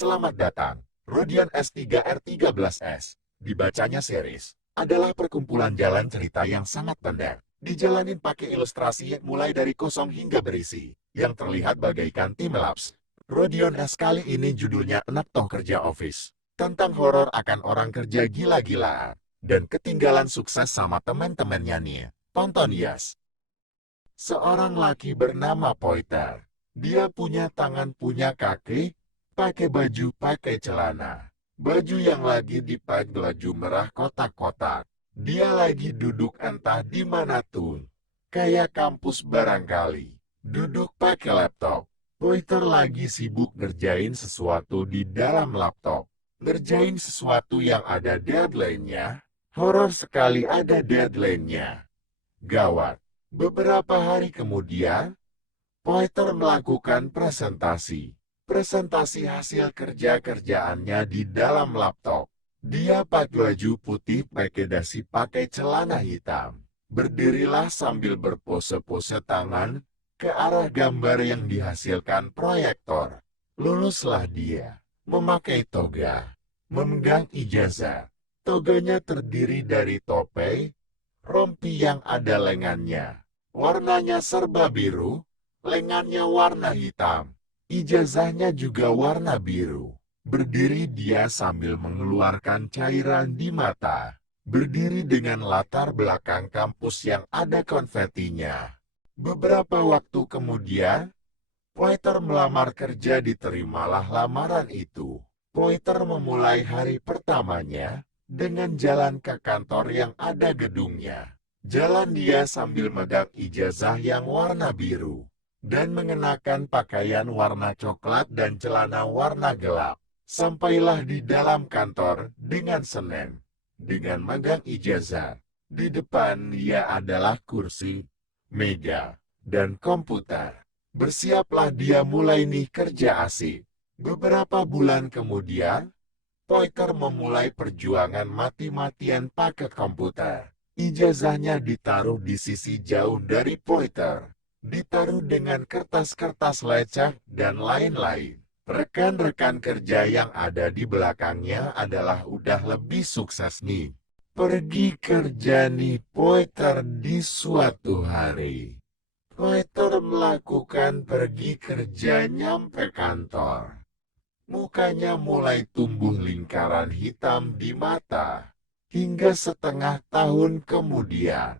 Selamat datang, Radeon S3R13S. Dibacanya series, adalah perkumpulan jalan cerita yang sangat pendek. Dijalanin pakai ilustrasi mulai dari kosong hingga berisi, yang terlihat bagaikan time-lapse. Radeon S kali ini judulnya Anak Toh Kerja Office. Tentang horor akan orang kerja gila-gilaan. Dan ketinggalan sukses sama teman-temannya nih. Tonton Yes. Seorang laki bernama Poiter. Dia punya tangan punya kaki, pakai baju pakai celana. Baju yang lagi dipakai baju merah kotak-kotak. Dia lagi duduk entah di mana tuh. Kayak kampus barangkali. Duduk pakai laptop. Poiter lagi sibuk ngerjain sesuatu di dalam laptop. Ngerjain sesuatu yang ada deadline-nya. Horor sekali ada deadline-nya. Gawat. Beberapa hari kemudian, Poiter melakukan presentasi. Presentasi hasil kerja-kerjaannya di dalam laptop. Dia pakai baju putih pakai dasi pakai celana hitam. Berdirilah sambil berpose-pose tangan ke arah gambar yang dihasilkan proyektor. Luluslah dia, memakai toga, memegang ijazah. Toganya terdiri dari topi, rompi yang ada lengannya. Warnanya serba biru, lengannya warna hitam. Ijazahnya juga warna biru. Berdiri dia sambil mengeluarkan cairan di mata. Berdiri dengan latar belakang kampus yang ada konfetinya. Beberapa waktu kemudian, Poiter melamar kerja diterimalah lamaran itu. Poiter memulai hari pertamanya dengan jalan ke kantor yang ada gedungnya. Jalan dia sambil megang ijazah yang warna biru. Dan mengenakan pakaian warna coklat dan celana warna gelap. Sampailah di dalam kantor dengan senang. Dengan megang ijazah. Di depan dia adalah kursi, meja, dan komputer. Bersiaplah dia mulai nih kerja asik. Beberapa bulan kemudian, Poiter memulai perjuangan mati-matian pakai komputer. Ijazahnya ditaruh di sisi jauh dari Poiter. Ditaruh dengan kertas-kertas lecek dan lain-lain. Rekan-rekan kerja yang ada di belakangnya adalah udah lebih sukses nih. Pergi kerja nih Poiter di suatu hari. Poiter melakukan pergi kerja nyampe kantor. Mukanya mulai tumbuh lingkaran hitam di mata. Hingga setengah tahun kemudian,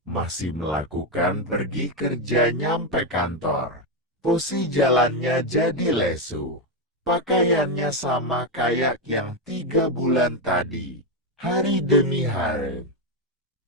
masih melakukan pergi kerja nyampe kantor. Posisi jalannya jadi lesu. Pakaiannya sama kayak yang 3 bulan tadi. Hari demi hari.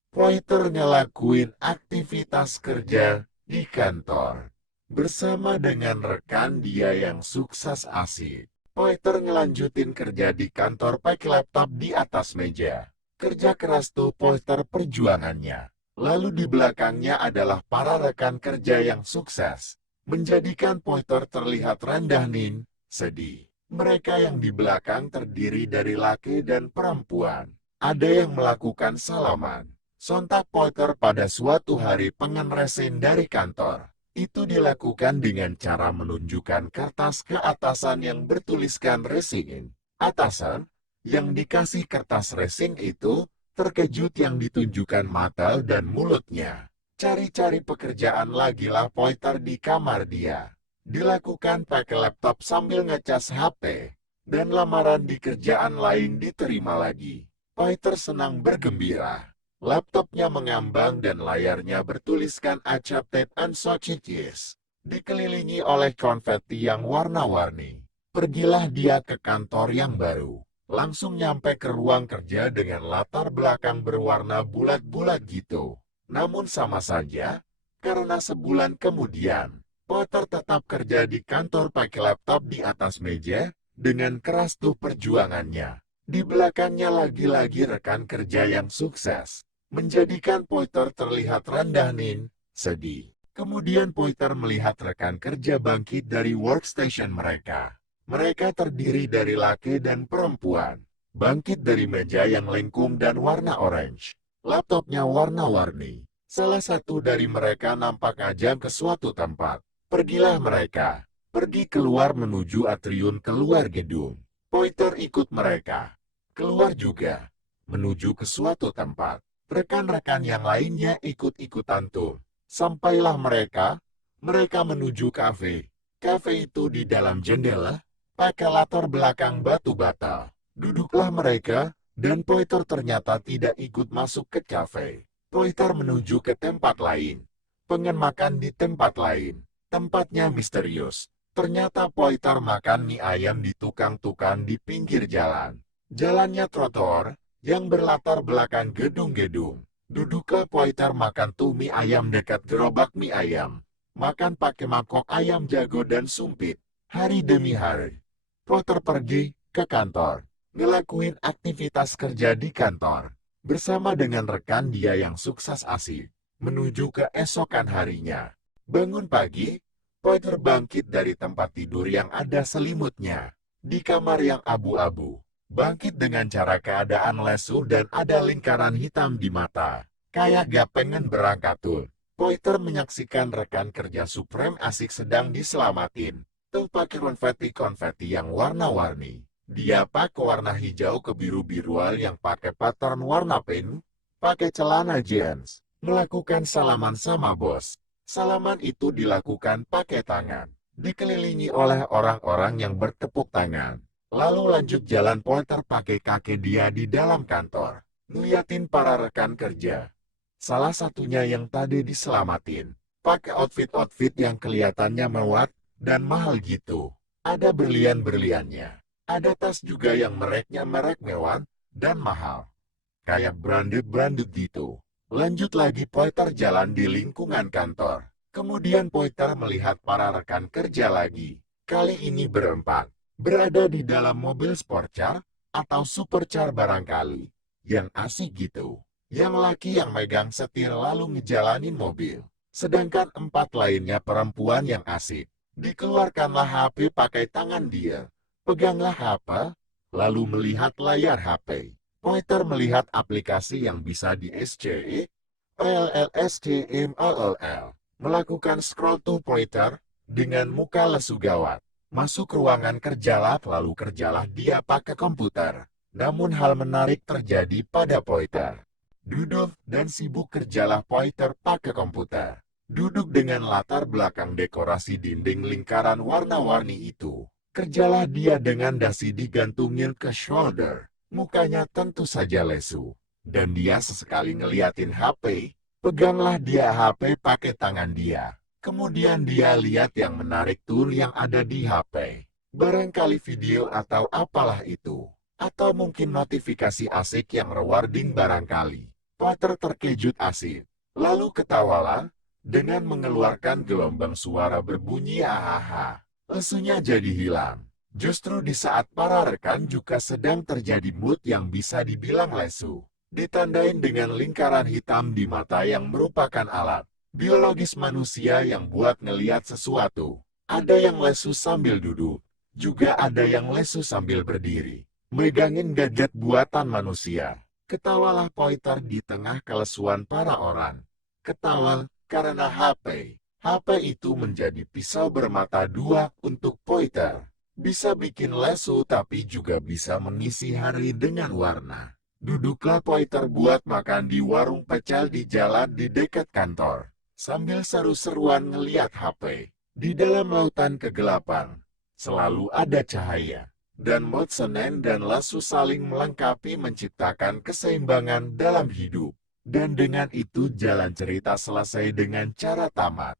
Poiter ngelakuin aktivitas kerja di kantor. Bersama dengan rekan dia yang sukses asik. Poiter ngelanjutin kerja di kantor pakai laptop di atas meja. Kerja keras tuh Poiter perjuangannya. Lalu di belakangnya adalah para rekan kerja yang sukses. Menjadikan Poiter terlihat rendah nih, sedih. Mereka yang di belakang terdiri dari laki dan perempuan. Ada yang melakukan salaman. Sontak Poiter pada suatu hari pengen resign dari kantor. Itu dilakukan dengan cara menunjukkan kertas ke atasan yang bertuliskan resign. Atasan yang dikasih kertas resign itu terkejut yang ditunjukkan mata dan mulutnya. Cari-cari pekerjaan lagi lah Poiter di kamar dia. Dilakukan pakai laptop sambil ngecas HP. Dan lamaran di kerjaan lain diterima lagi. Poiter senang bergembira. Laptopnya mengambang dan layarnya bertuliskan accepted and success. Dikelilingi oleh konfeti yang warna-warni. Pergilah dia ke kantor yang baru. Langsung nyampe ke ruang kerja dengan latar belakang berwarna bulat-bulat gitu. Namun sama saja, karena sebulan kemudian, Poiter tetap kerja di kantor pakai laptop di atas meja, dengan keras tuh perjuangannya. Di belakangnya lagi-lagi rekan kerja yang sukses. Menjadikan Poiter terlihat rendah nih, sedih. Kemudian Poiter melihat rekan kerja bangkit dari workstation mereka. Mereka terdiri dari laki dan perempuan. Bangkit dari meja yang lengkung dan warna orange. Laptopnya warna-warni. Salah satu dari mereka nampak ajang ke suatu tempat. Pergilah mereka. pergi keluar menuju atrium keluar gedung. Pointer ikut mereka. Keluar juga, menuju ke suatu tempat. Rekan-rekan yang lainnya ikut-ikutan tuh. Sampailah mereka menuju kafe. Kafe itu di dalam jendela, pakai latar belakang batu bata. Duduklah mereka, dan Pointer ternyata tidak ikut masuk ke kafe. Pointer menuju ke tempat lain. Pengen makan di tempat lain. Tempatnya misterius. Ternyata Pointer makan mie ayam di tukang-tukang di pinggir jalan. Jalannya trotoar, yang berlatar belakang gedung-gedung. Duduklah Pointer makan tuh mie ayam dekat gerobak mie ayam. Makan pakai mangkok ayam jago dan sumpit. Hari demi hari. Pointer pergi ke kantor. Ngelakuin aktivitas kerja di kantor. Bersama dengan rekan dia yang sukses asik. Menuju keesokan harinya. Bangun pagi, Pointer bangkit dari tempat tidur yang ada selimutnya. Di kamar yang abu-abu. Bangkit dengan cara keadaan lesu dan ada lingkaran hitam di mata. Kayak gak pengen berangkat tuh. Pointer menyaksikan rekan kerja Supreme asik sedang diselamatin. Tuh pakai konfeti-konfeti yang warna-warni. Dia pakai warna hijau kebiru-biruan yang pakai pattern warna pink. Pakai celana jeans. Melakukan salaman sama bos. Salaman itu dilakukan pakai tangan. Dikelilingi oleh orang-orang yang bertepuk tangan. Lalu lanjut jalan Pointer pakai kaki dia di dalam kantor. Ngeliatin para rekan kerja. Salah satunya yang tadi diselamatin. Pakai outfit-outfit yang kelihatannya mewah dan mahal gitu. Ada berlian-berliannya. Ada tas juga yang mereknya merek mewah dan mahal. Kayak branded-branded gitu. Lanjut lagi Pointer jalan di lingkungan kantor. Kemudian Pointer melihat para rekan kerja lagi. Kali ini berempat. Berada di dalam mobil sportcar atau supercar barangkali. Yang asik gitu. Yang laki yang megang setir lalu ngejalanin mobil. Sedangkan empat lainnya perempuan yang asik. Dikeluarkanlah HP pakai tangan dia. Peganglah HP, lalu melihat layar HP. Pointer melihat aplikasi yang bisa di SCE, LLSTMLL. Melakukan scroll to Pointer dengan muka lesu gawat. Masuk ruangan kerjalah lalu kerjalah dia pakai komputer. Namun hal menarik terjadi pada Pointer. Duduk dan sibuk kerjalah Pointer pakai komputer. Duduk dengan latar belakang dekorasi dinding lingkaran warna-warni itu. Kerjalah dia dengan dasi digantungin ke shoulder. Mukanya tentu saja lesu. Dan dia sesekali ngeliatin HP. Peganglah dia HP pakai tangan dia. Kemudian dia lihat yang menarik tool yang ada di HP. Barangkali video atau apalah itu. Atau mungkin notifikasi asik yang rewarding barangkali. Pointer terkejut asik. Lalu ketawalah, dengan mengeluarkan gelombang suara berbunyi ahaha. Lesunya jadi hilang. Justru di saat para rekan juga sedang terjadi mood yang bisa dibilang lesu. Ditandain dengan lingkaran hitam di mata yang merupakan alat biologis manusia yang buat ngeliat sesuatu. Ada yang lesu sambil duduk. Juga ada yang lesu sambil berdiri. Megangin gadget buatan manusia. Ketawalah Pointer di tengah kelesuan para orang. Ketawa karena HP. HP itu menjadi pisau bermata dua untuk Pointer. Bisa bikin lesu tapi juga bisa mengisi hari dengan warna. Duduklah Pointer buat makan di warung pecel di jalan di dekat kantor. Sambil seru-seruan ngeliat HP. Di dalam lautan kegelapan, selalu ada cahaya. Dan mood seneng dan lesu saling melengkapi menciptakan keseimbangan dalam hidup. Dan dengan itu jalan cerita selesai dengan cara tamat.